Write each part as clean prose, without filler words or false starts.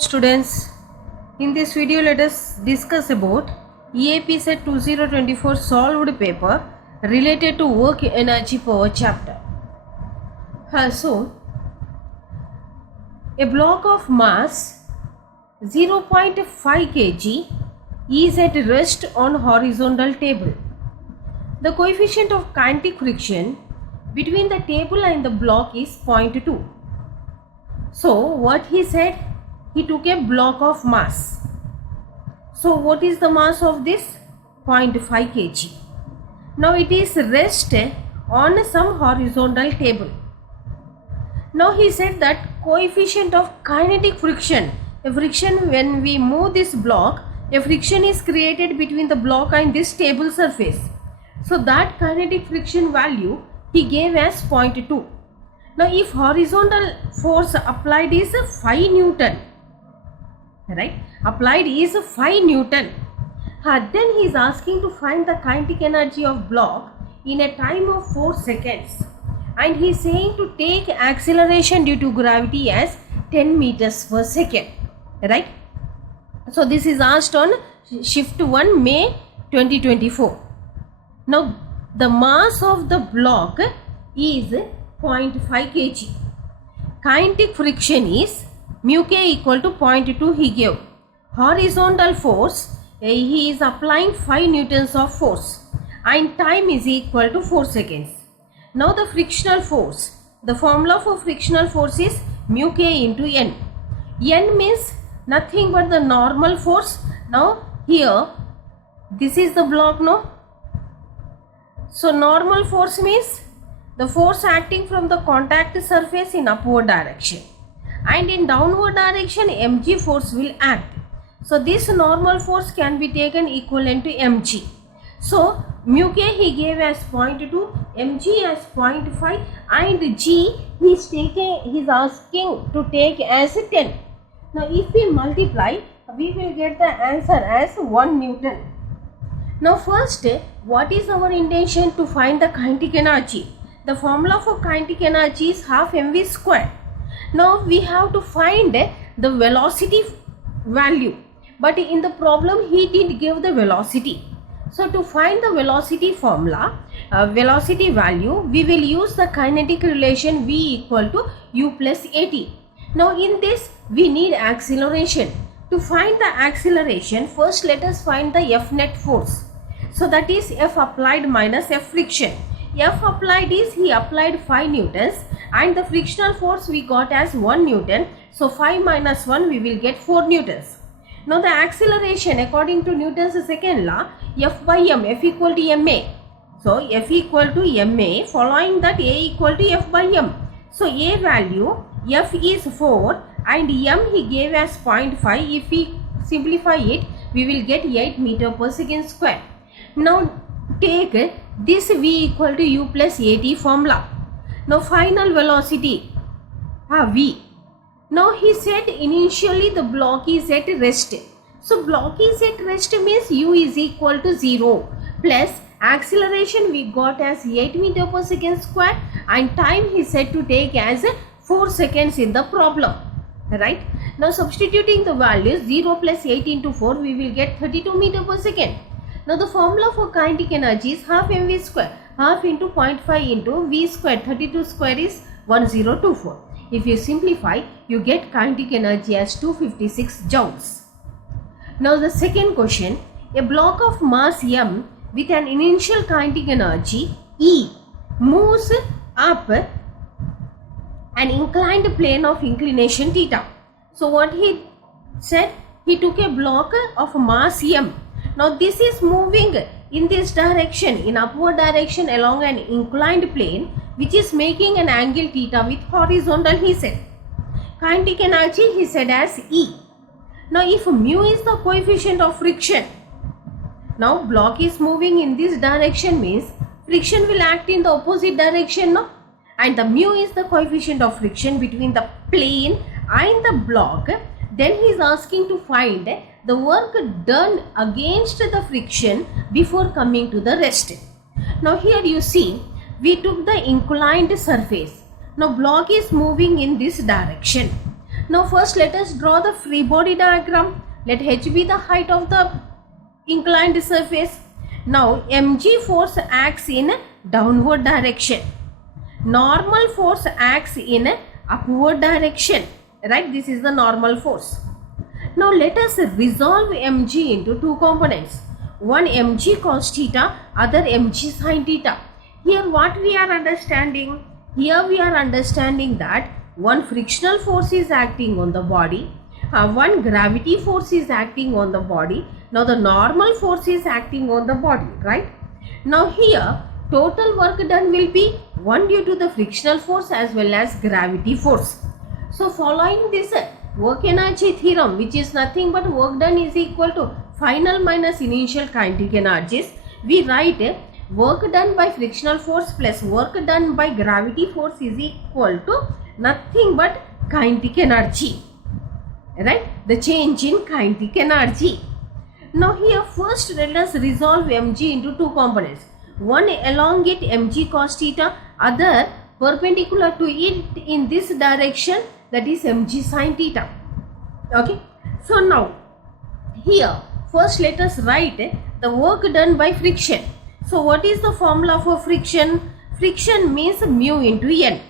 Students, in this video let us discuss about Eapcet 2024 solved paper related to work energy power chapter. So, a block of mass 0.5 kg is at rest on horizontal table. The coefficient of kinetic friction between the table and the block is 0.2. So, what he said? He took a block of mass. So what is the mass of this? 0.5 kg. Now it is rest on some horizontal table. Now he said that coefficient of kinetic friction, a friction when we move this block, a friction is created between the block and this table surface. So that kinetic friction value he gave as 0.2. Now if horizontal force applied is 5 Newton, right, applied is 5 Newton, then he is asking to find the kinetic energy of block in a time of 4 seconds, and he is saying to take acceleration due to gravity as 10 meters per second, right. So this is asked on shift 1 May 2024. Now the mass of the block is 0.5 kg. Kinetic friction is mu k equal to 0.2 he gave. Horizontal force, he is applying 5 newtons of force, and time is equal to 4 seconds. Now the frictional force, the formula for frictional force is mu k into n. N means nothing but the normal force. Now here this is the block, no? So normal force means the force acting from the contact surface in upward direction, and in downward direction mg force will act. So this normal force can be taken equivalent to mg. So mu k he gave as 0.2, mg as 0.5, and g he is asking to take as 10. Now if we multiply, we will get the answer as 1 Newton. Now first, what is our intention to find the kinetic energy? The formula for kinetic energy is half mv square. Now we have to find the velocity value, but in the problem he did give the velocity. So to find the velocity formula, velocity value, we will use the kinetic relation v equal to u plus at. Now in this we need acceleration. To find the acceleration, first let us find the F net force. So that is F applied minus F friction. F applied is he applied 5 newtons, and the frictional force we got as 1 Newton. So 5 minus 1 we will get 4 newtons. Now the acceleration according to Newton's second law, F by m, F equal to ma. So F equal to ma, following that a equal to F by m. So a value, F is 4 and m he gave as 0.5. If we simplify it, we will get 8 meter per second square. Now take this v equal to u plus at formula. Now final velocity v. Now he said initially the block is at rest. So block is at rest means u is equal to 0 plus acceleration we got as 8 meter per second square, and time he said to take as 4 seconds in the problem, right. Now substituting the values, 0 plus 8 into 4, we will get 32 meter per second. Now the formula for kinetic energy is half mv square, half into 0.5 into v square, 32 square is 1024. If you simplify, you get kinetic energy as 256 joules. Now the second question, a block of mass m with an initial kinetic energy E moves up an inclined plane of inclination theta. So what he said, he took a block of mass m. Now this is moving in this direction, in upward direction along an inclined plane, which is making an angle theta with horizontal, he said. Kinetic energy he said as E. Now if mu is the coefficient of friction, now block is moving in this direction means friction will act in the opposite direction, no? And the mu is the coefficient of friction between the plane and the block. Then he is asking to find the work done against the friction before coming to the rest. Now here you see, we took the inclined surface. Now block is moving in this direction. Now first let us draw the free body diagram. Let h be the height of the inclined surface. Now mg force acts in downward direction. Normal force acts in upward direction. Right? This is the normal force. Now let us resolve mg into two components. One mg cos theta, other mg sin theta. Here what we are understanding? Here we are understanding that one frictional force is acting on the body, one gravity force is acting on the body. Now the normal force is acting on the body, right? Now here total work done will be 1 due to the frictional force as well as gravity force. So following this work energy theorem, which is nothing but work done is equal to final minus initial kinetic energies, we write work done by frictional force plus work done by gravity force is equal to nothing but kinetic energy, right? The change in kinetic energy. Now here first let us resolve mg into two components. One elongate mg cos theta, other perpendicular to it in this direction, that is mg sin theta. Okay. So now here first let us write the work done by friction. So what is the formula for friction? Friction means mu into n.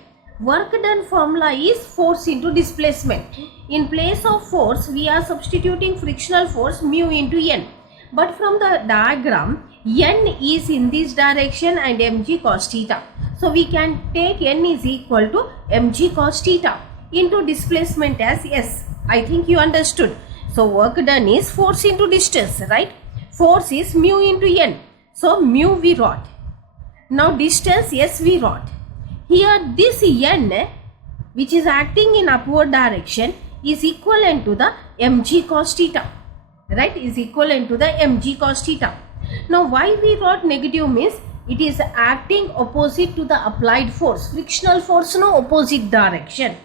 Work done formula is force into displacement. In place of force, we are substituting frictional force mu into n. But from the diagram, n is in this direction and mg cos theta. So we can take n is equal to mg cos theta into displacement as s. I think you understood. So work done is force into distance, right? Force is mu into n. So mu we wrote. Now distance s we wrote. Here this n which is acting in upward direction is equivalent to the mg cos theta, right? Is equivalent to the mg cos theta. Now why we wrote negative means it is acting opposite to the applied force. Frictional force no opposite direction.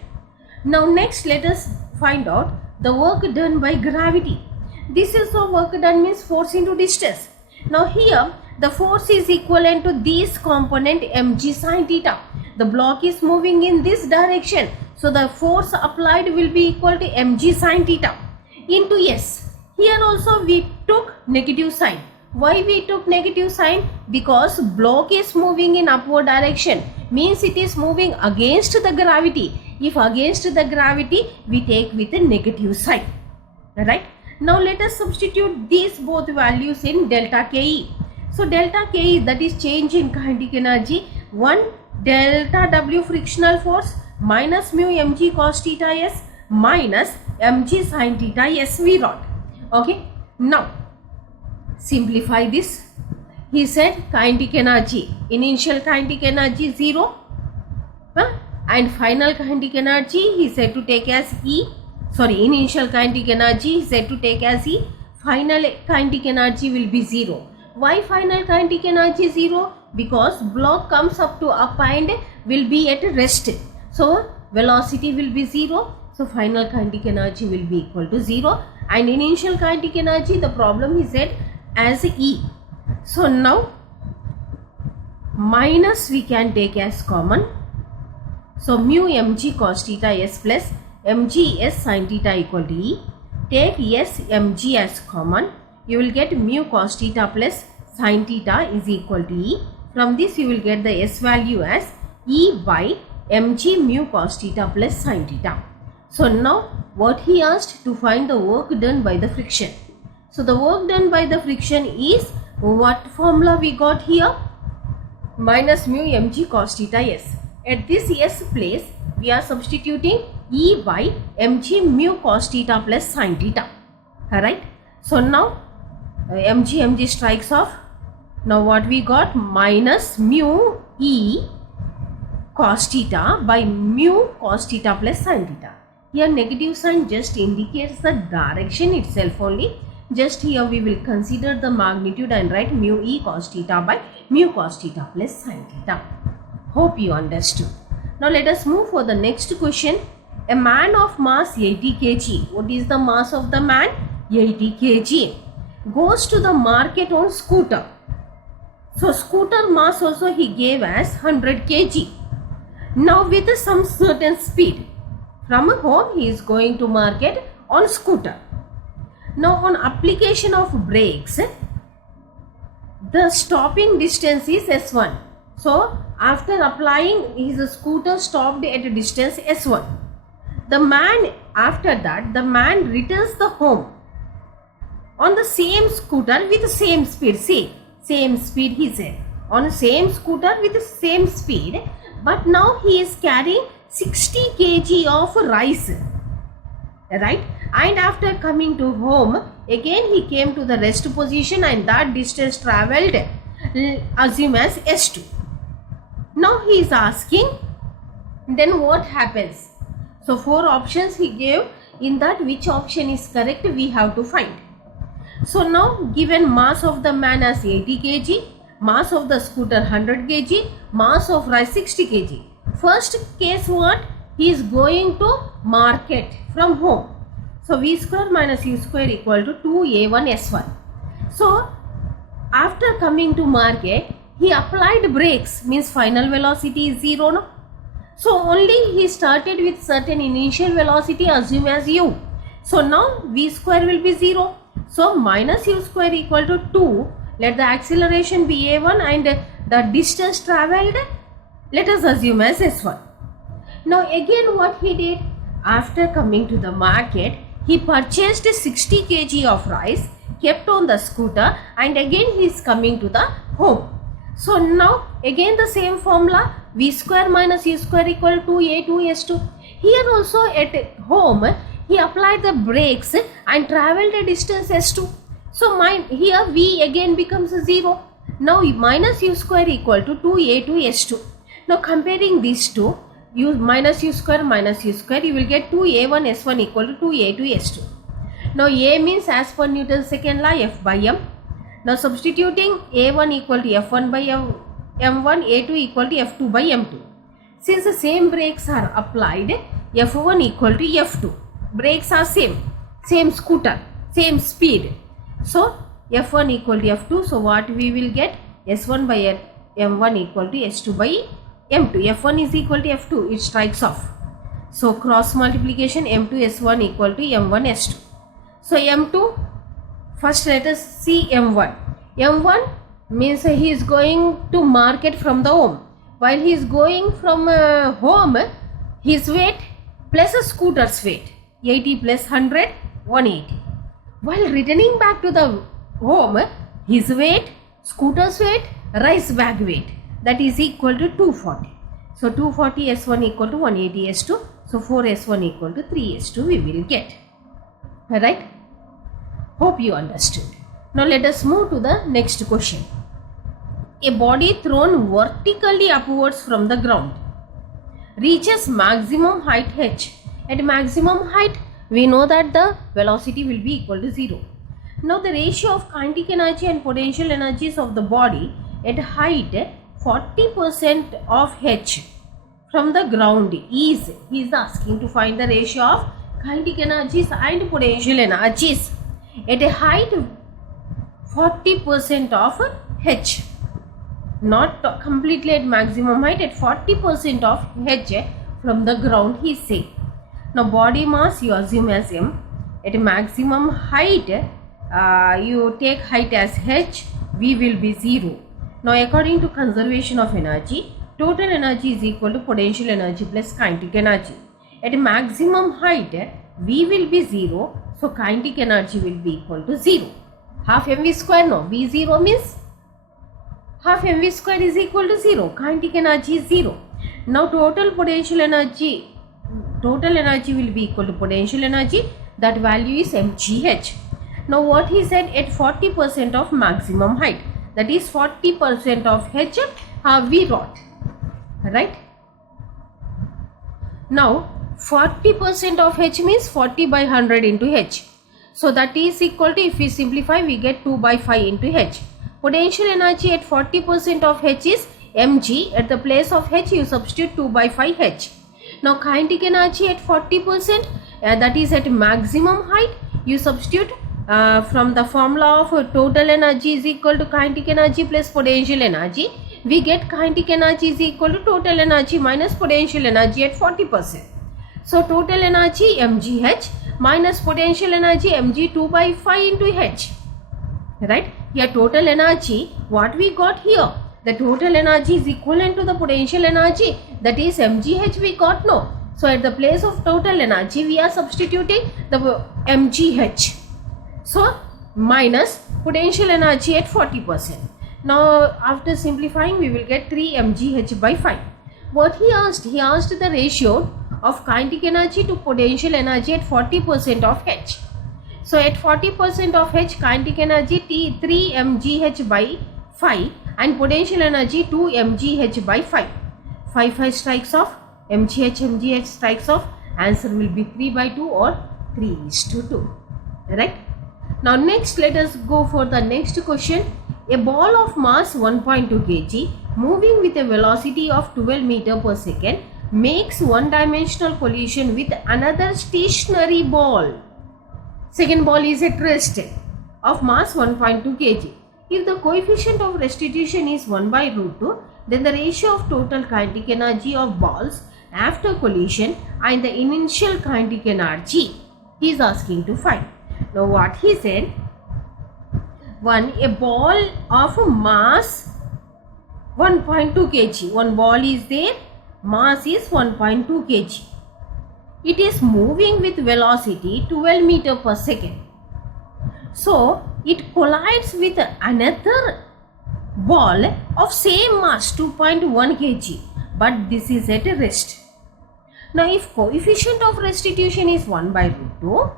Now next let us find out the work done by gravity. This is the work done means force into distance. Now here the force is equivalent to this component mg sin theta. The block is moving in this direction. So the force applied will be equal to mg sin theta into s. Here also we took negative sign. Why we took negative sign? Because block is moving in upward direction. Means it is moving against the gravity. If against the gravity, we take with a negative sign. Right? Now let us substitute these both values in delta Ke. So delta Ke, that is change in kinetic energy. 1 delta W frictional force minus mu mg cos theta s minus mg sin theta s we wrote. Okay. Now simplify this. He said kinetic energy, initial kinetic energy 0 and final kinetic energy he said to take as E. Sorry, initial kinetic energy he said to take as E. Final kinetic energy will be 0. Why final kinetic energy 0? Because block comes up to up and will be at rest. So velocity will be 0. So final kinetic energy will be equal to 0. And initial kinetic energy, the problem he said as E. So now minus we can take as common. So mu mg cos theta s plus mg s sin theta equal to E. Take s mg as common. You will get mu cos theta plus sin theta is equal to E. From this you will get the s value as E by mg mu cos theta plus sin theta. So now what he asked to find the work done by the friction. So the work done by the friction is what formula we got here? Minus mu mg cos theta s. At this s place we are substituting E by mg mu cos theta plus sin theta. Alright. So now mg strikes off. Now what we got? Minus mu E cos theta by mu cos theta plus sin theta. Here negative sign just indicates the direction itself only. Just here we will consider the magnitude and write mu E cos theta by mu cos theta plus sin theta. Hope you understood. Now let us move for the next question. A man of mass 80 kg. What is the mass of the man? 80 kg. Goes to the market on scooter. So scooter mass also he gave as 100 kg. Now with some certain speed. From home he is going to market on scooter. Now on application of brakes, the stopping distance is S1. So after applying, his scooter stopped at a distance S1. After that the man returns the home on the same scooter with the same speed. See, same speed he said. On the same scooter with the same speed, but now he is carrying 60 kg of rice. Right? And after coming to home, again he came to the rest position and that distance travelled, assume as S2. Now he is asking, then what happens? So 4 options he gave. In that, which option is correct we have to find. So now given mass of the man as 80 kg, mass of the scooter 100 kg, mass of rice 60 kg. First case what? He is going to market from home. So V square minus U square equal to 2A1 S1. So after coming to market, he applied brakes, means final velocity is 0. No? So only he started with certain initial velocity, assume as U. So now V square will be 0. So minus U square equal to 2. Let the acceleration be A1 and the distance travelled, let us assume as S1. Now again what he did? After coming to the market, he purchased 60 kg of rice, kept on the scooter, and again he is coming to the home. So now again the same formula, V square minus U square equal to A2 S2. Here also at home he applied the brakes and travelled a distance S2. So here V again becomes 0. Now minus U square equal to 2A2 S2. Now comparing these two, minus U square, you will get 2A1 S1 equal to 2A2 S2. Now A means as per Newton's second law, F by M. Now substituting A1 equal to F1 by M1, A2 equal to F2 by M2. Since the same brakes are applied, F1 equal to F2. Brakes are same scooter, same speed. So F1 equal to F2. So what we will get? S1 by M1 equal to S2 by M2. F1 is equal to F2. It strikes off. So cross multiplication M2 S1 equal to M1 S2. So M2, first let us see M1. M1 means he is going to market from the home. While he is going from home, his weight plus a scooter's weight, 80 plus 100, 180. While returning back to the home, his weight, scooter's weight, rice bag weight, that is equal to 240. So 240 S1 equal to 180 S2. So 4 S1 equal to 3 S2 we will get. Alright? Hope you understood. Now let us move to the next question. A body thrown vertically upwards from the ground reaches maximum height h. At maximum height, we know that the velocity will be equal to 0. Now the ratio of kinetic energy and potential energies of the body at height 40% of h from the ground is, he is asking to find the ratio of kinetic energies and potential energies at a height 40% of h. Not completely at maximum height, at 40% of h from the ground he is saying. Now body mass you assume as m. At maximum height, you take height as h, v will be 0. Now according to conservation of energy, total energy is equal to potential energy plus kinetic energy. At maximum height, v will be 0, so kinetic energy will be equal to 0. Half mv square, no, v0 means half mv square is equal to 0, kinetic energy is 0. Now total energy will be equal to potential energy, that value is mgh. Now what he said, at 40% of maximum height, that is 40% of h we wrote, right? Now 40% of h means 40 by 100 into h. So that is equal to, if we simplify, we get 2 by 5 into h. Potential energy at 40% of h is mg. At the place of h, you substitute 2 by 5 h. Now kinetic energy at 40%, that is at maximum height, you substitute from the formula of total energy is equal to kinetic energy plus potential energy. We get kinetic energy is equal to total energy minus potential energy at 40%. So total energy mgh minus potential energy mg 2 by 5 into h. Right? Here total energy, what we got here? The total energy is equivalent to the potential energy, that is mgh we got, no. So at the place of total energy we are substituting the mgh. So minus potential energy at 40%. Now after simplifying we will get 3 mgh by 5. What he asked the ratio of kinetic energy to potential energy at 40% of h. So at 40% of h, kinetic energy 3 mgh by 5 and potential energy 2 mgh by 5. 5 strikes off, mgh strikes off, answer will be 3 by 2 or 3:2. Right? Now next let us go for the next question. A ball of mass 1.2 kg moving with a velocity of 12 meter per second makes one-dimensional collision with another stationary ball. Second ball is at rest of mass 1.2 kg. If the coefficient of restitution is 1 by root 2, then the ratio of total kinetic energy of balls after collision and the initial kinetic energy he is asking to find. Now what he said, a ball of mass 1.2 kg. One ball is there, mass is 1.2 kg. It is moving with velocity 12 meter per second. So it collides with another ball of same mass 2.1 kg, but this is at rest. Now if coefficient of restitution is 1 by root 2,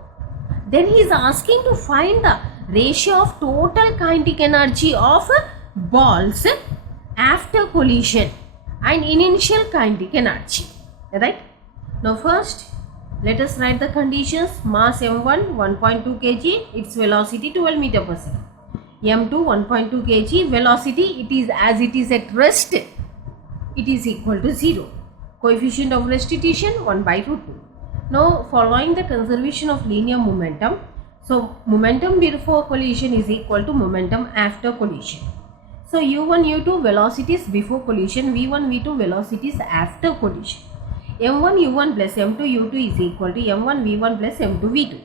then he is asking to find the ratio of total kinetic energy of balls after collision and initial kinetic energy. Right? Now first let us write the conditions. Mass m1 1.2 kg, its velocity 12 meter per second. m2 1.2 kg, velocity it is as it is at rest, it is equal to 0. Coefficient of restitution 1 by root 2. Now following the conservation of linear momentum, so momentum before collision is equal to momentum after collision. So u1 u2 velocities before collision, v1 v2 velocities after collision. m1 u1 plus m2 u2 is equal to m1 v1 plus m2 v2.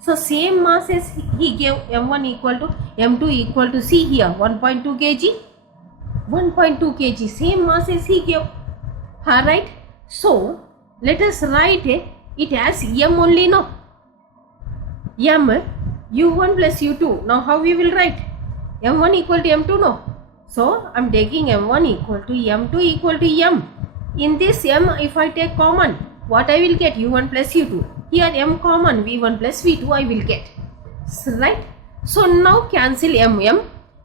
So same mass as he gave, m1 equal to m2 equal to, see here 1.2 kg, 1.2 kg, same mass as he gave. Alright, so let us write it as m only, no? M u1 plus u2. Now how we will write? m1 equal to m2, no? So I am taking m1 equal to m2 equal to m. In this m, if I take common, what I will get? u1 plus u2. Here m common, v1 plus v2 I will get. Right? So now cancel m,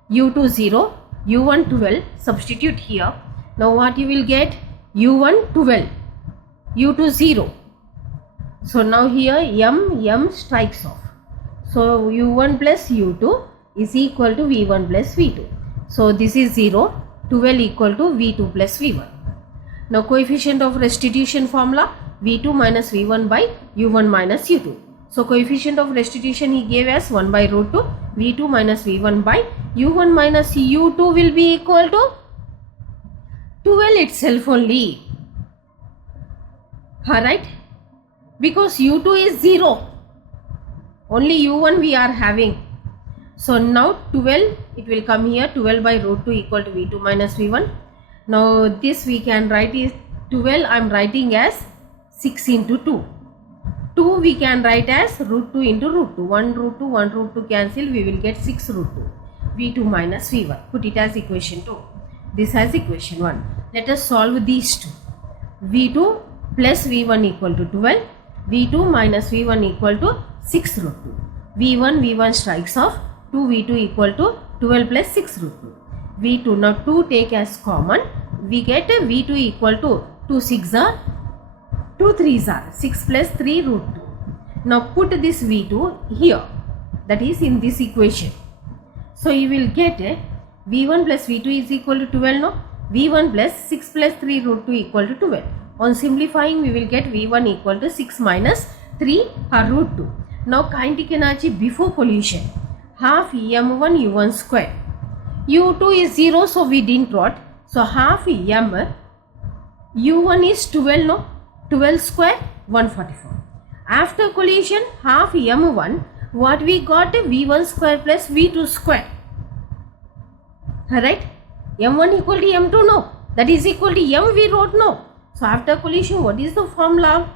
u2 0, u1 12, substitute here. Now what you will get? u1 12, u2 0. So now here m strikes off. So u1 plus u2 is equal to v1 plus v2. So this is 0, 12 equal to v2 plus v1. Now coefficient of restitution formula, v2 minus v1 by u1 minus u2. So coefficient of restitution he gave as 1 by root 2, v2 minus v1 by u1 minus u2 will be equal to 12 itself only. Alright, because u2 is 0, only u1 we are having. So now 12, it will come here, 12 by root 2 equal to v2 minus v1. Now this we can write is 12, I am writing as 6 into 2. 2 we can write as root 2 into root 2. 1 root 2, 1 root 2 cancel, we will get 6 root 2. v2 minus v1. Put it as equation 2. This as equation 1. Let us solve these two. v2 plus v1 equal to 12. v2 minus v1 equal to 6 root 2. v1 strikes off. 2v2 equal to 12 plus 6 root 2. v2, now 2 take as common. We get a v2 equal to 2 6 are 2 3s are 6 plus 3 root 2. Now put this v2 here, that is in this equation. So you will get a v1 plus v2 is equal to 12, no? v1 plus 6 plus 3 root 2 equal to 12. On simplifying we will get v1 equal to 6 minus 3 root 2. Now kinetic energy before collision, half m1 u1 square. u2 is 0, so we didn't write. So half m u1 is 12, no? 12 square 144. After collision, half m1, what we got? v1 square plus v2 square. Alright, m1 equal to m2, no. That is equal to m, we wrote, no. So after collision, what is the formula?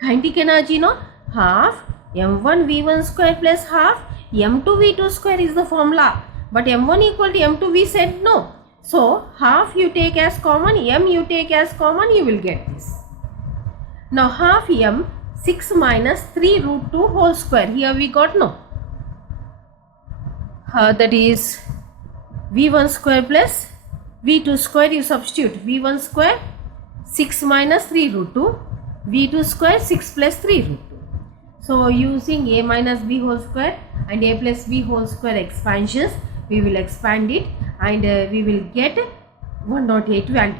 Kinetic energy, no? Half m1 v1 square plus half m2 v2 square is the formula. But m1 equal to m2, we said no. So half you take as common, m you take as common, you will get this. Now half m 6 minus 3 root 2 whole square. Here we got no. That is v1 square plus v2 square, you substitute v1 square 6 minus 3 root 2, v2 square 6 plus 3 root 2. So using a minus b whole square and a plus b whole square expansions, we will expand it and we will get 108 value.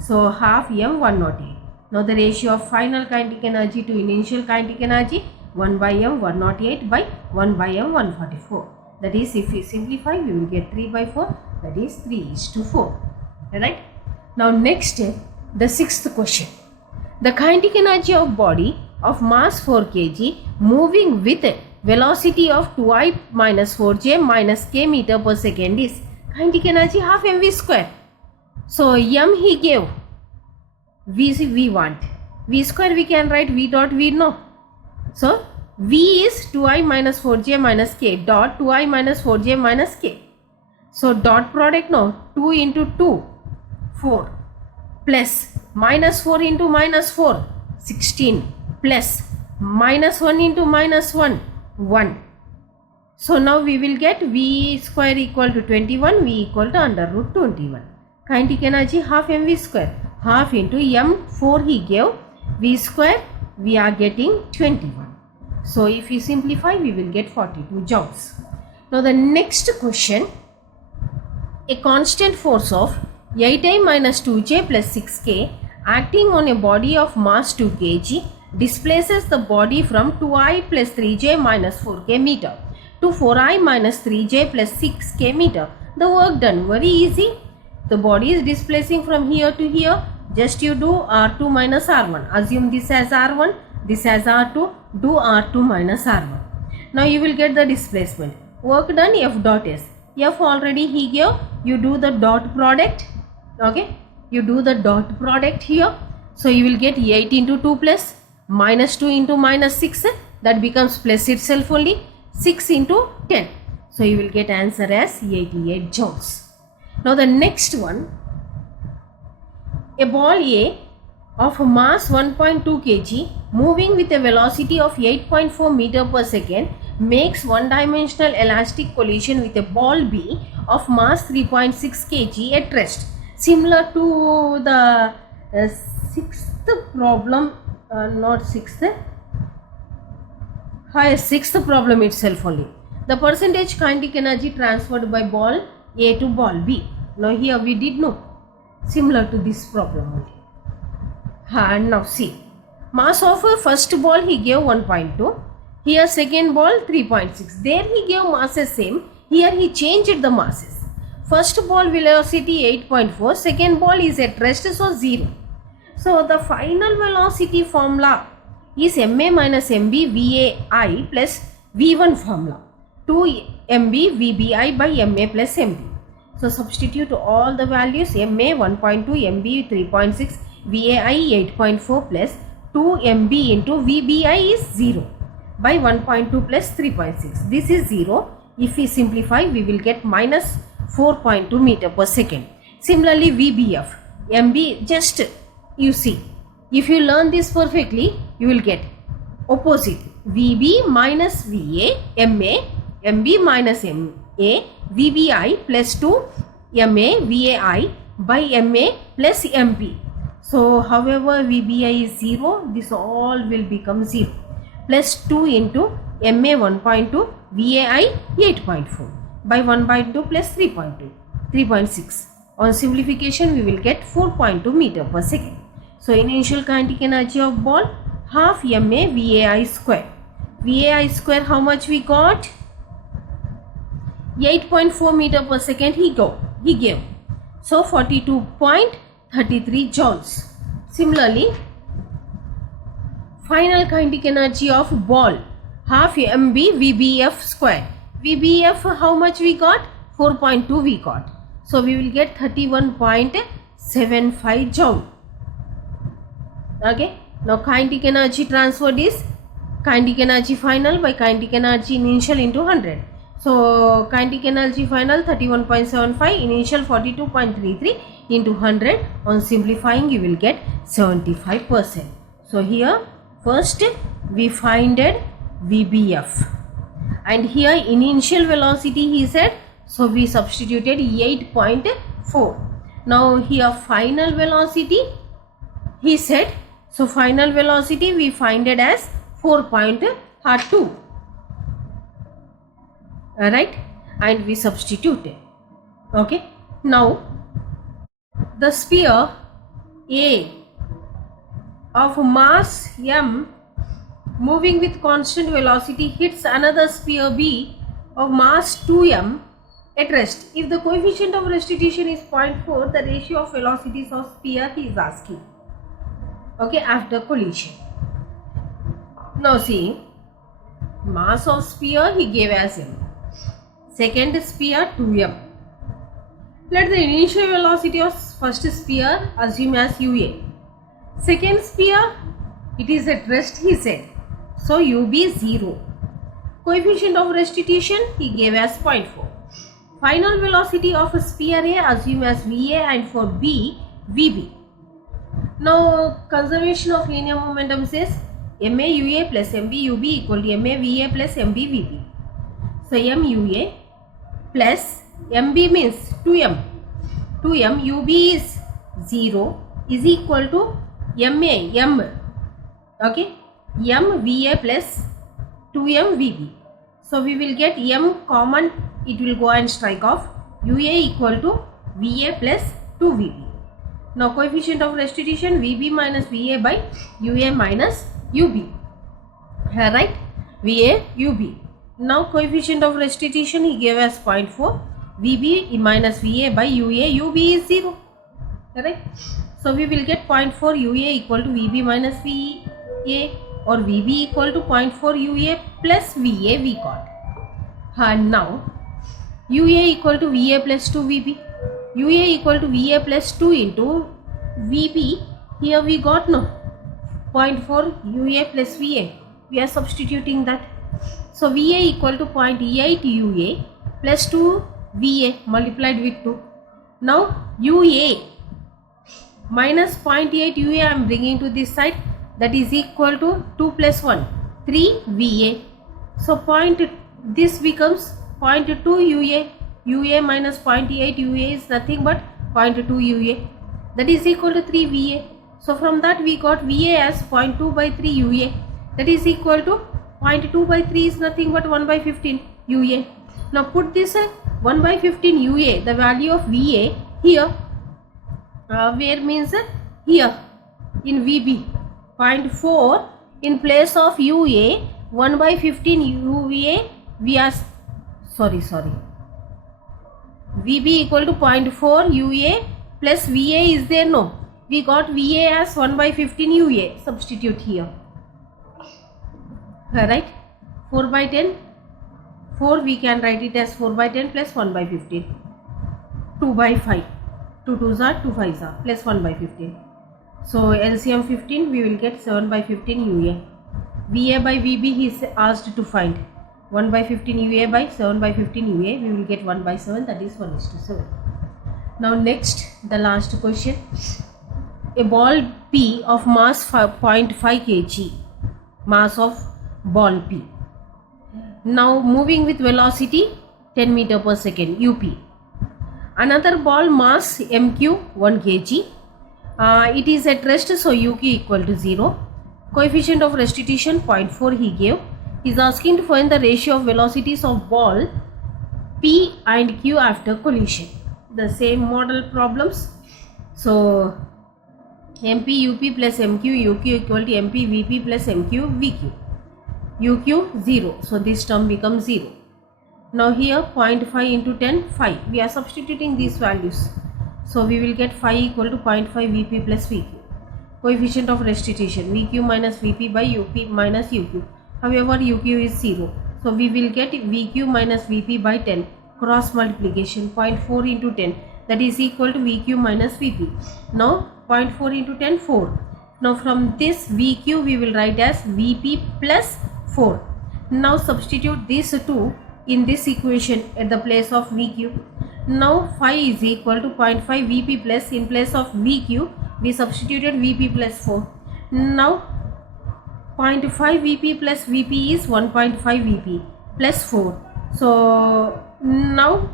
So half m 108. Now the ratio of final kinetic energy to initial kinetic energy 1 by m 108 by 1 by m 144. That is, if we simplify, we will get 3 by 4. That is 3:4. Alright. Now next step, the sixth question. The kinetic energy of body of mass 4 kg moving with velocity of 2I minus 4j minus k meter per second is kinetic energy half mv square. So m he gave, v want, v square we can write v dot v no. So v is 2I minus 4j minus k dot 2I minus 4j minus k. So dot product, no, 2 into 2 4 plus minus 4 into minus 4 16 plus minus 1 into minus 1 1. So now we will get v square equal to 21, v equal to under root 21. Kinetic energy half mv square, half into m4 he gave, v square we are getting 21. So if we simplify, we will get 42 joules. Now the next question, a constant force of 8I minus 2j plus 6k acting on a body of mass 2 kg displaces the body from 2I plus 3j minus 4k meter to 4I minus 3j plus 6k meter. The work done, very easy. The body is displacing from here to here. Just you do R2 minus R1. Assume this as R1, this as R2. Do R2 minus R1. Now you will get the displacement. Work done, F dot S. F already he gave. You do the dot product. Okay. You do the dot product here. So you will get 8 into 2 plus minus 2 into minus 6. That becomes plus itself only. 6 into 10. So you will get answer as 88 joules. Now the next one. A ball A of mass 1.2 kg moving with a velocity of 8.4 meter per second makes one-dimensional elastic collision with a ball B of mass 3.6 kg at rest. Similar to the sixth problem, sixth problem itself only. The percentage kinetic energy transferred by ball A to ball B. Now here we did know. Similar to this problem only. And now see. Mass of a first ball he gave 1.2. Here second ball 3.6. There he gave masses same. Here he changed the masses. First ball velocity 8.4. Second ball is at rest, so 0. So the final velocity formula is ma minus mb vai plus v1 formula. 2 mb vbi by ma plus mb. So substitute all the values. MA 1.2, MB 3.6, VAI 8.4 plus 2 MB into VBI is 0 by 1.2 plus 3.6. This is 0. If we simplify, we will get minus 4.2 meter per second. Similarly, VBF, MB, just you see. If you learn this perfectly, you will get opposite. VB minus VA, MA, MB minus MA, VBI plus 2 MA VAI by MA plus MP. So however VBI is 0, this all will become 0. Plus 2 into MA 1.2 VAI 8.4 by 1.2 plus 3.2 3.6. On simplification we will get 4.2 meter per second. So initial kinetic energy of ball half MA VAI square. VAI square how much we got? 8.4 meter per second he gave. So 42.33 joules. Similarly, Final kinetic energy of ball, half mb vbf square. Vbf, how much we got? 4.2 we got. So we will get 31.75 joule. Okay. Now kinetic energy transferred is kinetic energy final by kinetic energy initial into 100. So kinetic energy final 31.75, initial 42.33 into 100. On simplifying you will get 75%. So here first we finded VBF, and here initial velocity he said, so we substituted 8.4. Now here final velocity he said, so final velocity we find it as 4.2. Alright, and we substitute it. Okay, now the sphere A of mass m moving with constant velocity hits another sphere B of mass 2m at rest. If the coefficient of restitution is 0.4, the ratio of velocities of sphere he is asking. Okay, after collision. Now see, mass of sphere he gave as m. Second sphere 2m. Let the initial velocity of first sphere assume as ua. Second sphere, it is at rest he said. So ub is 0. Coefficient of restitution he gave as 0.4. Final velocity of a sphere A assume as va, and for B, vb. Now conservation of linear momentum says ma ua plus mb ub equal to ma va plus mb vb. So m ua plus mb means 2m. 2m ub is 0 is equal to ma m. Okay, m va plus 2m vb. So we will get m common, it will go and strike off. ua equal to va plus 2 vb. Now coefficient of restitution vb minus va by ua minus ub. Right, va ub. Now coefficient of restitution he gave as 0.4. vb minus va by ua, ub is 0. Correct. So we will get 0.4 ua equal to vb minus va, or vb equal to 0.4 ua plus va we got. And now ua equal to va plus 2 vb. ua equal to va plus 2 into vb. Here we got no 0.4 ua plus va. We are substituting that. So va equal to 0.8 ua plus 2 va multiplied with 2. Now ua minus 0.8 ua I am bringing to this side, that is equal to 2 plus 1, 3 va. So this becomes 0.2 ua. ua minus 0.8 ua is nothing but 0.2 ua, that is equal to 3 va. So from that we got va as 0.2 by 3 ua, that is equal to 0.2 by 3 is nothing but 1 by 15 ua. Now put this 1 by 15 ua, the value of va here, where means here in vb 0.4 in place of ua, 1 by 15 ua we are vb equal to 0.4 ua plus va is there, no, we got va as 1 by 15 ua, substitute here. Right, 4 by 10, 4 we can write it as 4 by 10 plus 1 by 15, 2 by 5, 2 2s are 2 5s are plus 1 by 15. So LCM 15 we will get 7 by 15 ua. va by vb he is asked to find 1 by 15 ua by 7 by 15 ua, we will get 1 by 7, that is 1:7. Now next, the last question. A ball P of mass 0.5 kg, mass of ball P. Now moving with velocity 10 meter per second up. Another ball mass mq 1 kg. It is at rest, so uq equal to 0. Coefficient of restitution 0.4 he gave. He is asking to find the ratio of velocities of ball P and Q after collision. The same model problems. So mp up plus mq uq equal to mp vp plus mq vq. uq 0, so this term becomes 0. Now here 0.5 into 10, 5. We are substituting these values. So we will get 5 equal to 0.5 vp plus vq. coefficient of restitution VQ minus VP by UP minus UQ. However, UQ is 0. So we will get VQ minus VP by 10. Cross multiplication 0.4 into 10, that is equal to VQ minus VP. Now 0.4 into 10, 4. Now from this VQ we will write as VP plus 4. Now substitute these two in this equation at the place of VQ. Now phi is equal to 0.5 VP plus, in place of VQ we substituted VP plus 4. Now 0.5 VP plus VP is 1.5 VP plus 4. So now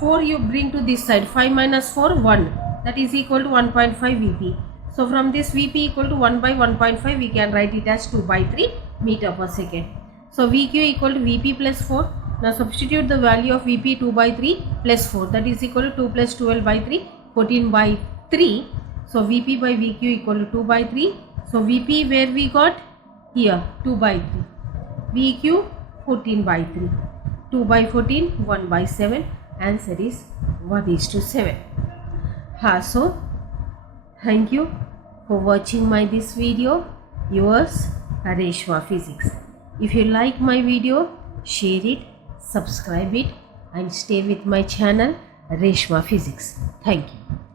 4 you bring to this side, 5 minus 4, 1, that is equal to 1.5 VP. So from this VP equal to 1 by 1.5 we can write it as 2 by 3 meter per second. So VQ equal to VP plus 4. Now substitute the value of VP 2 by 3 plus 4, that is equal to 2 plus 12 by 3, 14 by 3. So VP by VQ equal to 2 by 3. So VP where we got? Here, 2 by 3. VQ 14 by 3. 2 by 14, 1 by 7. Answer is 1:7. So thank you for watching this video. Yours, Reshma Physics. If you like my video, share it, subscribe it, and stay with my channel Reshma Physics. Thank you.